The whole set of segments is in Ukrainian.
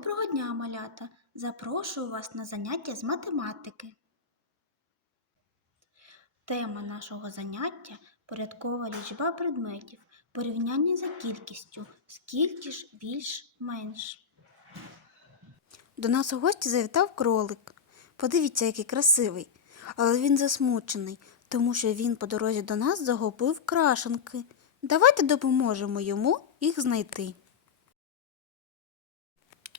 Доброго дня, малята! Запрошую вас на заняття з математики. Тема нашого заняття порядкова лічба предметів, порівняння за кількістю, скільки ж більш менш. До нас у гості завітав кролик. Подивіться, який красивий, але він засмучений, тому що він по дорозі до нас загубив крашенки. Давайте допоможемо йому їх знайти.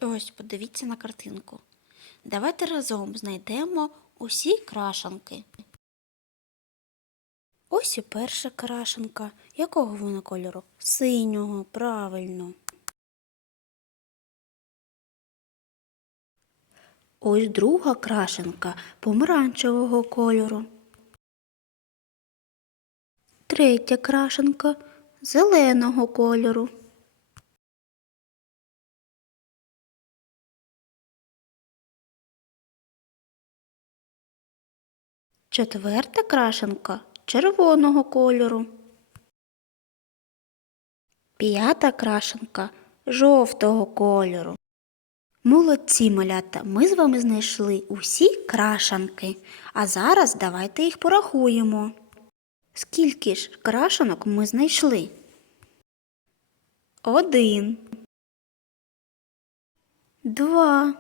Ось, подивіться на картинку. Давайте разом знайдемо усі крашанки. Ось і перша крашенка. Якого вона кольору? Синього, правильно. Ось друга крашенка помаранчевого кольору. Третя крашенка зеленого кольору. Четверта крашенка червоного кольору. П'ята крашенка жовтого кольору. Молодці малята, ми з вами знайшли усі крашанки, а зараз давайте їх порахуємо. Скільки ж крашанок ми знайшли? Один. Два.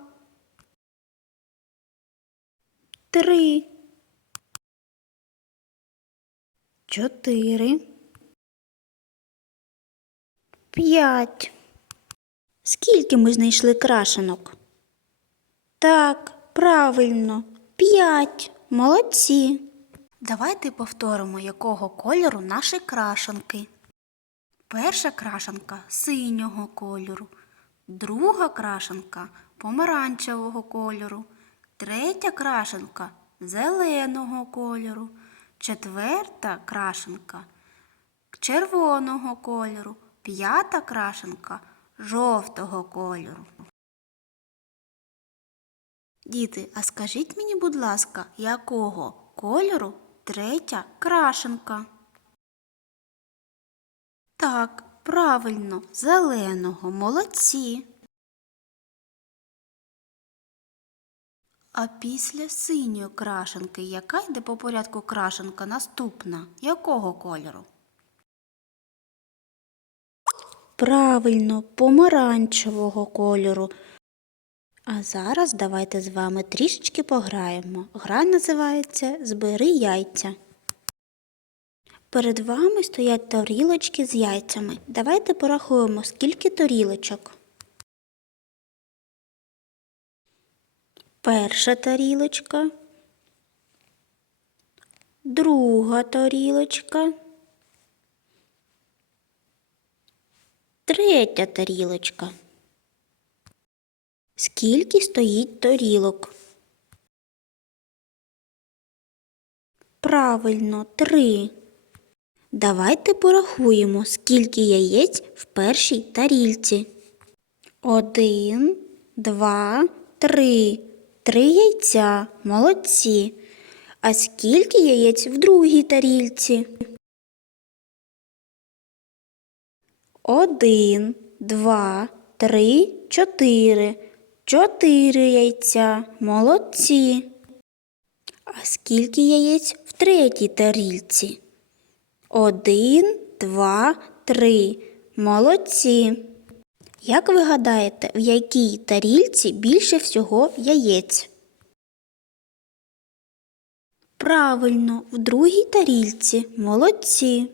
Три. Чотири. П'ять. Скільки ми знайшли крашенок? Так, правильно, п'ять. Молодці. Давайте повторимо, якого кольору наші крашенки. Перша крашенка синього кольору, друга крашенка помаранчевого кольору, третя крашенка зеленого кольору, четверта крашенка червоного кольору, п'ята крашенка жовтого кольору. Діти, а скажіть мені, будь ласка, якого кольору третя крашенка? Так, правильно, зеленого, молодці. А після синьої крашенки, яка йде по порядку крашенка наступна? Якого кольору? Правильно, помаранчевого кольору. А зараз давайте з вами трішечки пограємо. Гра називається Збери яйця. Перед вами стоять тарілочки з яйцями. Давайте порахуємо, скільки тарілочок. Перша тарілочка, друга тарілочка, третя тарілочка. Скільки стоїть тарілок? Правильно, три. Давайте порахуємо, скільки яєць в першій тарільці. Один, два, три. Три яйця. Молодці. А скільки яєць в другій тарільці? Один, два, три, чотири. Чотири яйця. Молодці. А скільки яєць в третій тарільці? Один, два, три. Молодці. Як ви гадаєте, в якій тарільці більше всього яєць? Правильно, в другій тарільці. Молодці.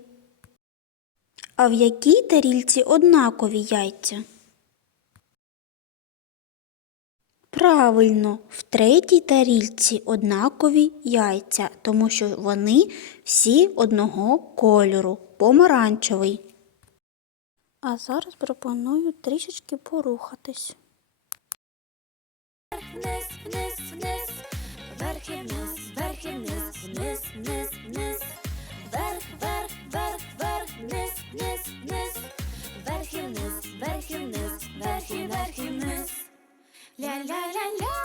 А в якій тарільці однакові яйця? Правильно, в третій тарільці однакові яйця, тому що вони всі одного кольору, помаранчевий. А зараз пропоную трішечки порухатись. вниз, вниз, вниз, вверх і вниз, вверх і вниз, вниз, вниз, вниз, вверх, вверх, вверх, вверх, вниз, вниз, вниз, вверх і вниз. Ля-ля-ля-ля-ля-ля,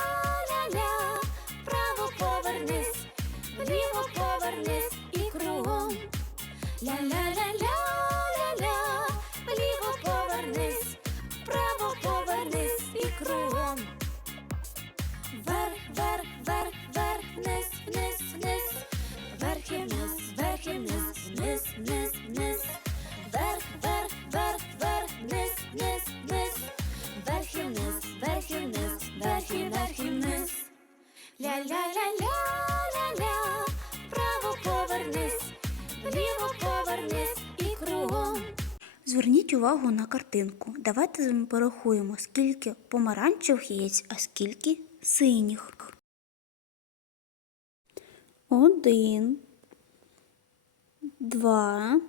Зверніть увагу на картинку. Давайте з вами порахуємо, скільки помаранчевих яєць, а скільки синіх. Один, два,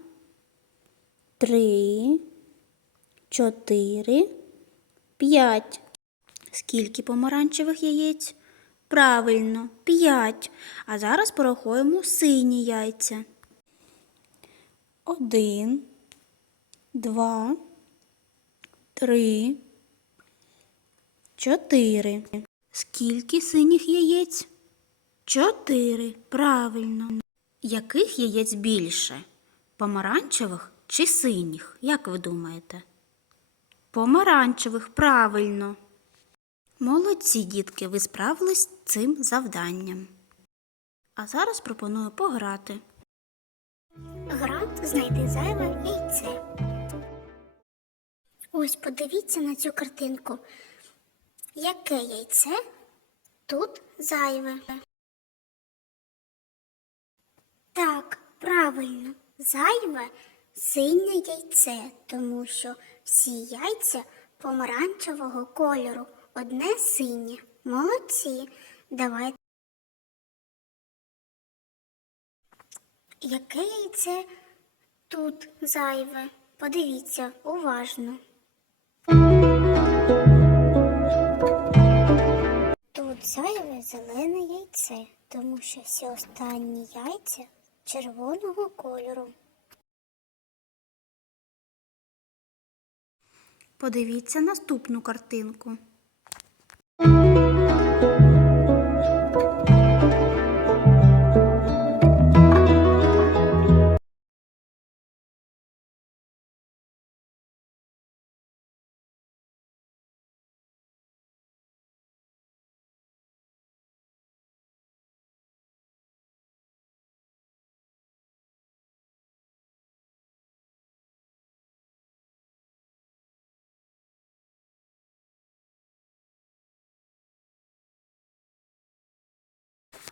три, чотири, п'ять. Скільки помаранчевих яєць? Правильно, п'ять. А зараз порахуємо сині яйця. Один, два, три, чотири. Скільки синіх яєць? Чотири. Правильно. Яких яєць більше? Помаранчевих чи синіх? Як ви думаєте? Помаранчевих, правильно. Молодці, дітки, ви справились з цим завданням. А зараз пропоную пограти. Грант знайти зайве яйце. Ось подивіться на цю картинку. Яке яйце тут зайве? Так, правильно, зайве синє яйце, тому що всі яйця помаранчевого кольору, одне синє. Молодці. Давайте. Яке яйце тут зайве? Подивіться уважно. Тут зайве зелене яйце, тому що всі останні яйця червоного кольору. Подивіться наступну картинку.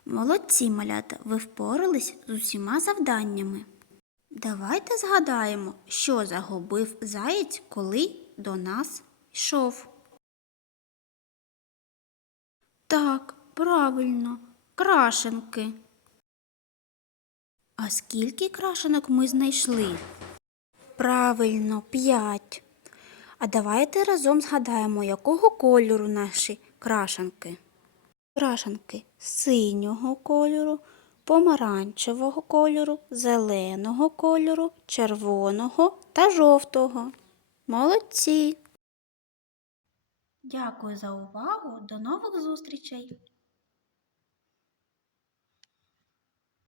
Молодці, малята, ви впорались з усіма завданнями. Давайте згадаємо, що загубив заєць, коли до нас йшов. Так, правильно, крашенки. А скільки крашенок ми знайшли? Правильно, п'ять. А давайте разом згадаємо, якого кольору наші крашенки. Крашенки синього кольору, помаранчевого кольору, зеленого кольору, червоного та жовтого. Молодці! Дякую за увагу. До нових зустрічей!